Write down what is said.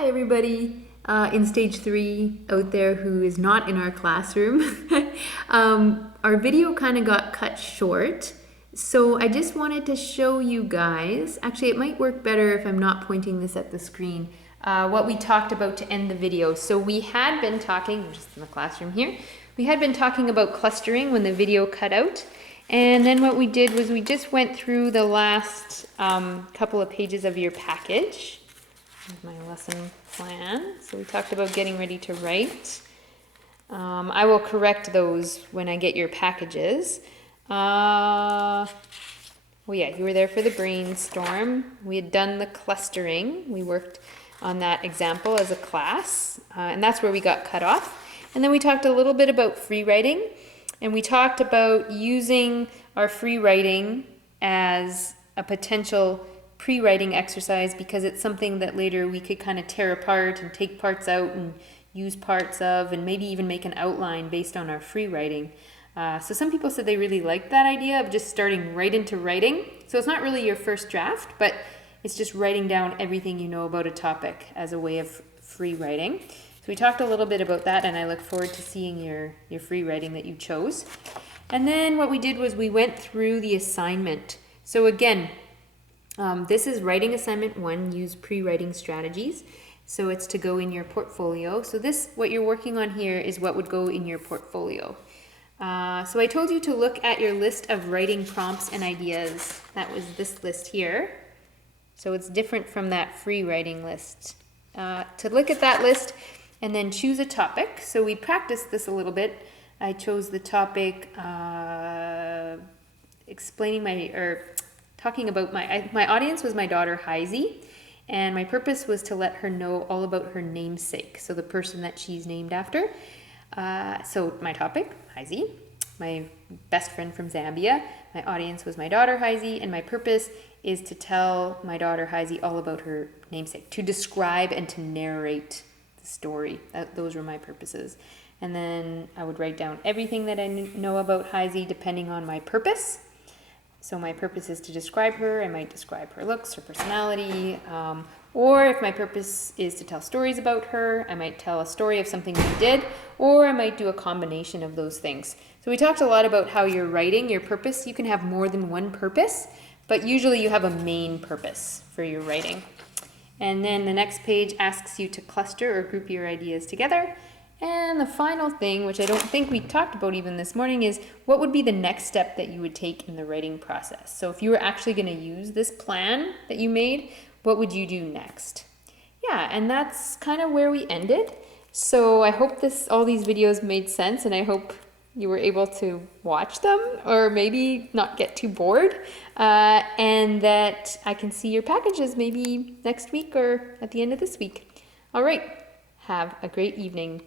Hi everybody in stage 3 out there who is not in our classroom. Our video kind of got cut short, so I just wanted to show you guys, actually it might work better if I'm not pointing this at the screen, what we talked about to end the video. So we had been talking, I'm just in the classroom here, we had been talking about clustering when the video cut out. And then what we did was we just went through the last couple of pages of your package. Here's my lesson plan. So we talked about getting ready to write. I will correct those when I get your packages. Oh yeah, you were there for the brainstorm. We had done the clustering. We worked on that example as a class, and that's where we got cut off. And then we talked a little bit about free writing, and we talked about using our free writing as a potential pre-writing exercise because it's something that later we could kind of tear apart and take parts out and use parts of and maybe even make an outline based on our free writing. So some people said they really liked that idea of just starting right into writing. So it's not really your first draft, but it's just writing down everything you know about a topic as a way of free writing. So we talked a little bit about that, and I look forward to seeing your free writing that you chose. And then what we did was we went through the assignment. So again, this is writing assignment 1, use pre-writing strategies. So it's to go in your portfolio. So this, what you're working on here, is what would go in your portfolio. So I told you to look at your list of writing prompts and ideas. That was this list here. So it's different from that free writing list. To look at that list and then choose a topic. So we practiced this a little bit. I chose the topic talking about my audience was my daughter Heisey, and my purpose was to let her know all about her namesake, so the person that she's named after. So my topic, Heisey, my best friend from Zambia. My audience was my daughter Heisey, and my purpose is to tell my daughter Heisey all about her namesake, to describe and to narrate the story. Those were my purposes. And then I would write down everything that I know about Heisey depending on my purpose. So my purpose is to describe her. I might describe her looks, her personality, or if my purpose is to tell stories about her, I might tell a story of something we did, or I might do a combination of those things. So we talked a lot about how you're writing, your purpose. You can have more than one purpose, but usually you have a main purpose for your writing. And then the next page asks you to cluster or group your ideas together. And the final thing, which I don't think we talked about even this morning, is what would be the next step that you would take in the writing process? So if you were actually going to use this plan that you made, what would you do next? Yeah, and that's kind of where we ended. So I hope all these videos made sense, and I hope you were able to watch them or maybe not get too bored, and that I can see your packages maybe next week or at the end of this week. All right, have a great evening.